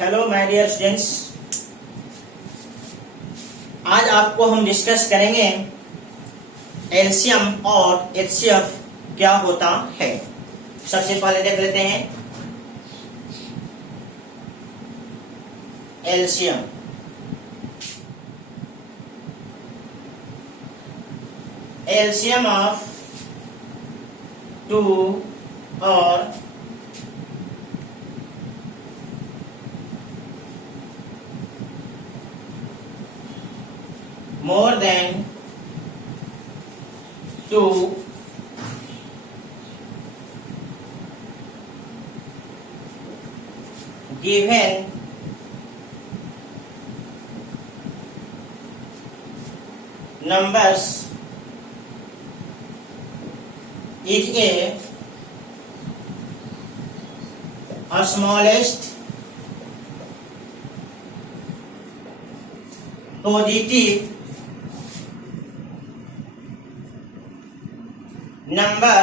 Hello my dear students, आज आपको हम डिस्कस करेंगे एलसीएम और एचसीएफ क्या होता है। सबसे पहले देख लेते हैं एलसीएम। एलसीएम ऑफ टू और more than 2 given numbers is a smallest positive number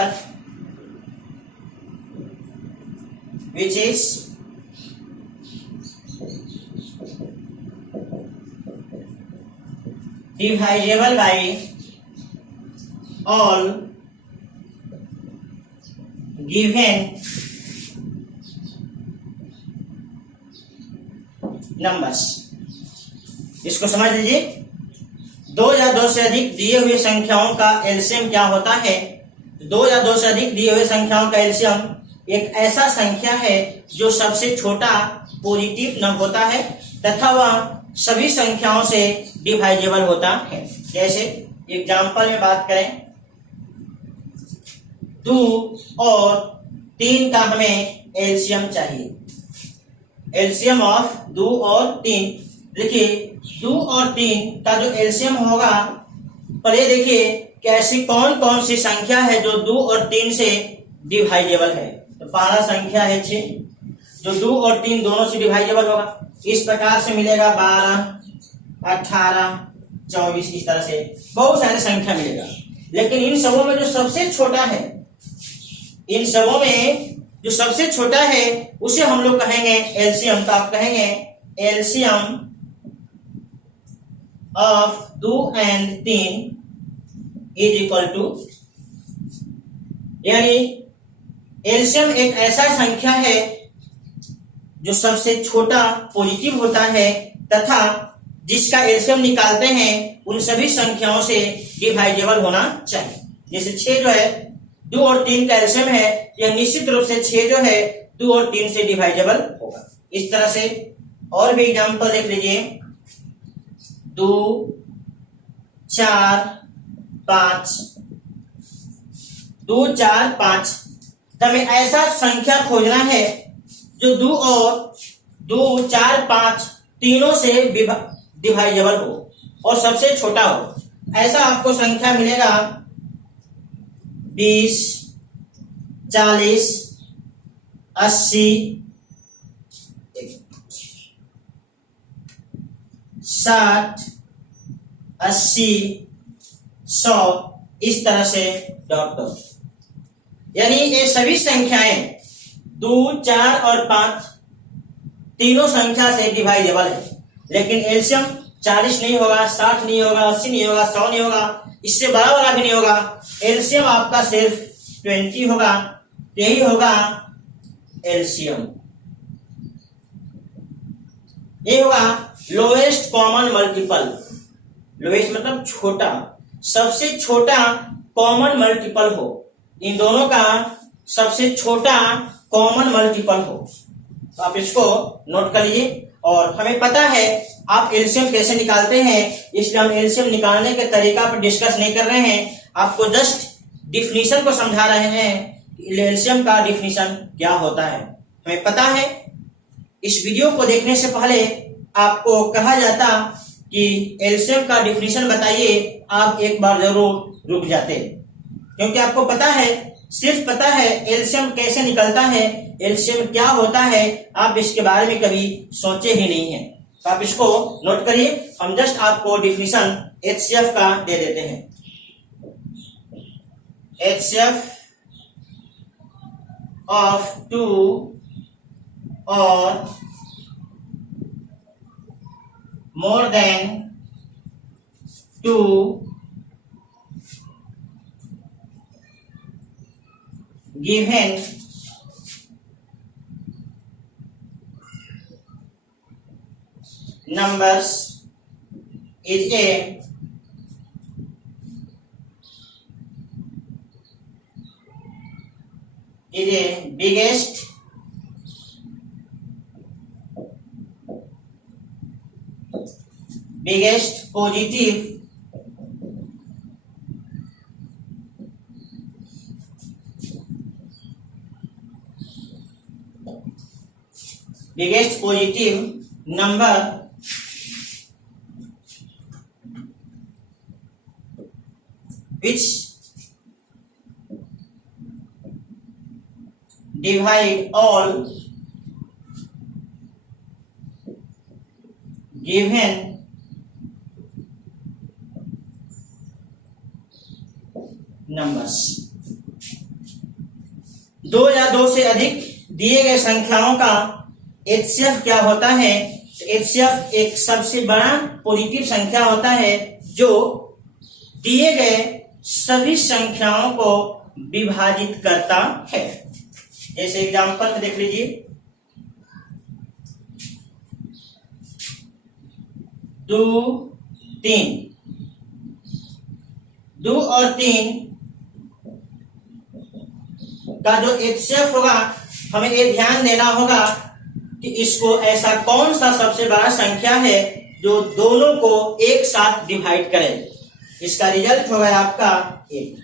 which is divisible by all given numbers। इसको समझ लीजिए, दो या दो से अधिक दिए हुए संख्याओं का एलसीएम क्या होता है। दो या दो से अधिक दिए हुए संख्याओं का एलसीएम एक ऐसा संख्या है जो सबसे छोटा पॉजिटिव नंबर होता है तथा वह सभी संख्याओं से डिवाइजेबल होता है। जैसे एग्जांपल में बात करें, 2 और 3 का हमें एलसीएम चाहिए। एलसीएम ऑफ 2 और 3, देखिए 2 और 3 का जो एलसीएम होगा, पहले देखिए कि ऐसी कौन कौन सी संख्या है जो 2 और 3 से डिवाइजेबल है। तो पहला संख्या है 6, जो 2 और 3 दोनों से डिवाइजेबल होगा। इस प्रकार से मिलेगा 12, 18, 24, इस तरह से बहुत सारे संख्या मिलेगा। लेकिन इन सबों में जो सबसे छोटा है, इन सबों में जो सबसे छोटा है उसे हम लोग कहेंगे एलसीएम। तो आप कहेंगे LCM of 2 and 3 is equal to, यानी एलसीएम एक ऐसा संख्या है जो सबसे छोटा पॉजिटिव होता है तथा जिसका एलसीएम निकालते हैं उन सभी संख्याओं से डिवाइजेबल होना चाहिए। जैसे 6 जो है 2 और 3 का एलसीएम है, यह निश्चित रूप से 6 जो है 2 और 3 से डिवाइजेबल होगा। इस तरह से और भी एग्जांपल देख लीजिए, 2, 4, 5, 2, 4, 5। हमें ऐसा संख्या खोजना है जो 2 और 2, 4, 5 तीनों से डिवाइजेबल हो और सबसे छोटा हो। ऐसा आपको संख्या मिलेगा 20, 40, 80, 60, 80, 100, इस तरह से डॉट डॉट। यानी ये सभी संख्याएं 2, 4 और 5 तीनों संख्या से डिवाइजेबल है। लेकिन एलसीएम 40 नहीं होगा, 60 नहीं होगा, 80 नहीं होगा, 100 नहीं होगा, इससे बड़ा वाला भी नहीं होगा। एलसीएम आपका सिर्फ 20 होगा। यही होगा एलसीएम। ये होगा लोएस्ट कॉमन मल्टीपल। लोएस्ट मतलब छोटा, सबसे छोटा कॉमन मल्टीपल हो, इन दोनों का सबसे छोटा कॉमन मल्टीपल हो। तो आप इसको नोट कर लीजिए। और हमें पता है आप एलसीएम कैसे निकालते हैं, इसलिए हम एलसीएम निकालने के तरीका पर डिस्कस नहीं कर रहे हैं, आपको जस्ट डिफिनीशन को समझा रहे हैं। एलसीएम का डिफिनीशन क्या होता है हमें पता है। इस वीडियो को देखने से पहले आपको कहा जाता कि एलसीएम का डिफिनीशन बताइए, आप एक बार जरूर रुक जाते, क्योंकि आपको पता है, सिर्फ पता है एलसीएम कैसे निकलता है, एलसीएम क्या होता है, आप इसके बारे में कभी सोचे ही नहीं है। तो आप इसको नोट करिए। हम जस्ट आपको डिफिनीशन एचसीएफ का दे देते हैं। HCF of 2 or more than 2 given numbers is a biggest positive number which divide all given numbers। दो या दो से अधिक दिए गए संख्याओं का एचसीएफ क्या होता है? एचसीएफ एक सबसे बड़ा पॉजिटिव संख्या होता है जो दिए गए सभी संख्याओं को विभाजित करता है। जैसे एग्जांपल में देख लीजिए, 2 3, 2 और 3 का जो एचसीएफ होगा, हमें ये ध्यान देना होगा कि इसको ऐसा कौन सा सबसे बड़ा संख्या है जो दोनों को एक साथ डिवाइड करे। इसका रिजल्ट होगा आपका 1।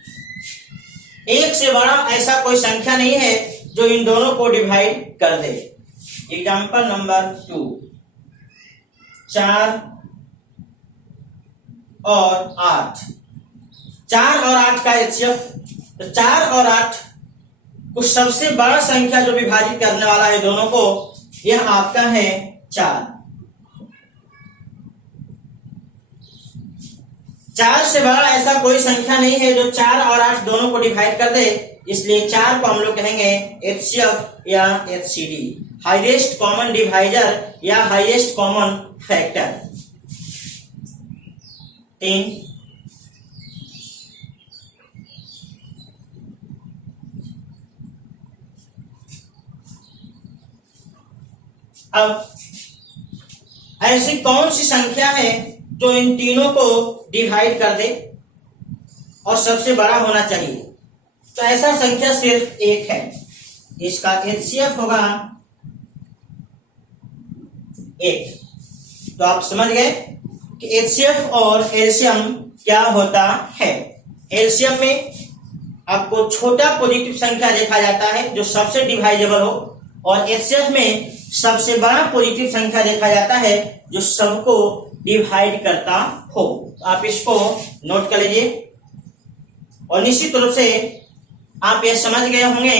एक से बड़ा ऐसा कोई संख्या नहीं है जो इन दोनों को डिवाइड कर दे। एग्जाम्पल नंबर 2, 4 और 8। 4 और 8 का एचसीएफ, तो 4 और 8 कुछ सबसे बड़ा संख्या जो विभाजित करने वाला है दोनों को, यह आपका है 4। 4 से बड़ा ऐसा कोई संख्या नहीं है जो 4 और 8 दोनों को डिवाइड कर दे, इसलिए 4 को हम लोग कहेंगे एचसीएफ या एचसीडी, हाईएस्ट कॉमन डिवाइजर या हाईएस्ट कॉमन फैक्टर। 3, अब ऐसी कौन सी संख्या है जो इन तीनों को डिवाइड कर दे और सबसे बड़ा होना चाहिए? तो ऐसा संख्या सिर्फ एक है, इसका एचसीएफ होगा 1। तो आप समझ गए कि एचसीएफ और एलसीएम क्या होता है। एलसीएम में आपको छोटा पॉजिटिव संख्या देखा जाता है जो सबसे डिवाइजेबल हो, और एचसीएफ में सबसे बड़ा पॉजिटिव संख्या देखा जाता है जो सबको डिवाइड करता हो। तो आप इसको नोट कर लीजिए, और निश्चित रूप से आप यह समझ गए होंगे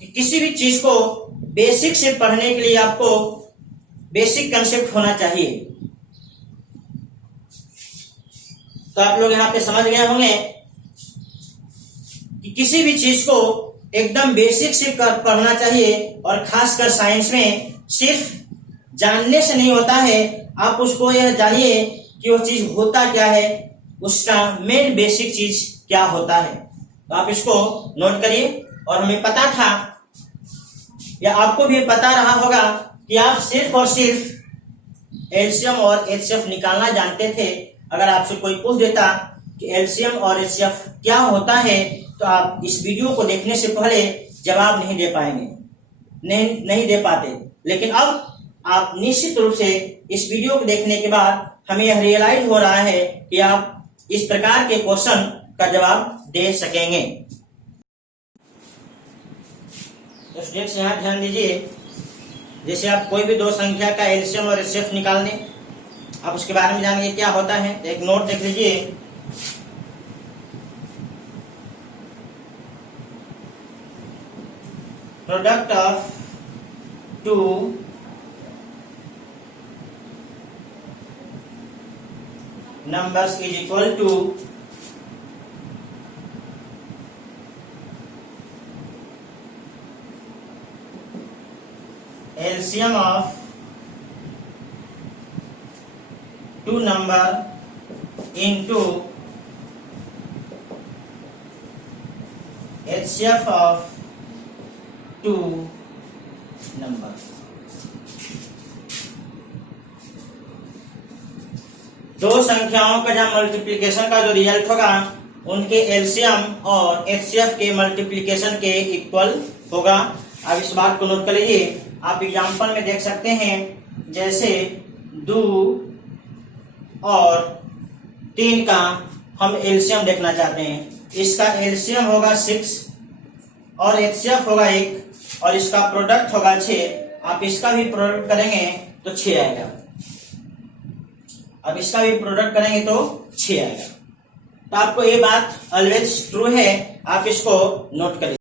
कि किसी भी चीज को बेसिक से पढ़ने के लिए आपको बेसिक कंसेप्ट होना चाहिए। तो आप लोग यहाँ पे समझ गए होंगे कि किसी भी चीज को एकदम बेसिक से पढ़ना चाहिए, और खासकर साइंस में सिर्फ जानने से नहीं होता है, आप उसको यह जानिए कि वो चीज होता क्या है, उसका मेन बेसिक चीज क्या होता है। तो आप इसको नोट करिए। और हमें पता था, या आपको भी पता रहा होगा कि आप सिर्फ और सिर्फ एलसीएम और एचसीएफ निकालना जानते थे। अगर आपसे कोई पूछ देता कि एलसीएम और एचसीएफ क्या होता है, तो आप इस वीडियो को देखने से पहले जवाब नहीं दे पाएंगे, नहीं दे पाते। लेकिन अब आप निश्चित रूप से इस वीडियो को देखने के बाद हमें यह रियलाइज हो रहा है कि आप इस प्रकार के क्वेश्चन का जवाब दे सकेंगे। तो स्टूडेंट्स यहाँ ध्यान दीजिए, जैसे आप कोई भी दो संख्या का एलसीएम और एचसीएफ निकालने, आप उसके बारे में जानिए क्या होता है। एक नोट देख लीजिए, product of 2 numbers is equal to LCM of 2 number into HCF of 2 number। दो संख्याओं का जब मल्टीप्लिकेशन का जो रिजल्ट होगा उनके एलसीएम और एचसीएफ के मल्टीप्लिकेशन के इक्वल होगा। अब इस बात को नोट कर लीजिए। आप एग्जांपल में देख सकते हैं, जैसे 2 और 3 का हम एलसीएम देखना चाहते हैं। इसका एलसीएम होगा 6 और एचसीएफ होगा 1 और इसका प्रोडक्ट होगा 6। आप इसका भी प्रोडक्ट करेंगे तो 6 आएगा। अब इसका भी प्रोडक्ट करेंगे तो 6 आएगा। तो आपको ये बात ऑलवेज ट्रू है, आप इसको नोट करें।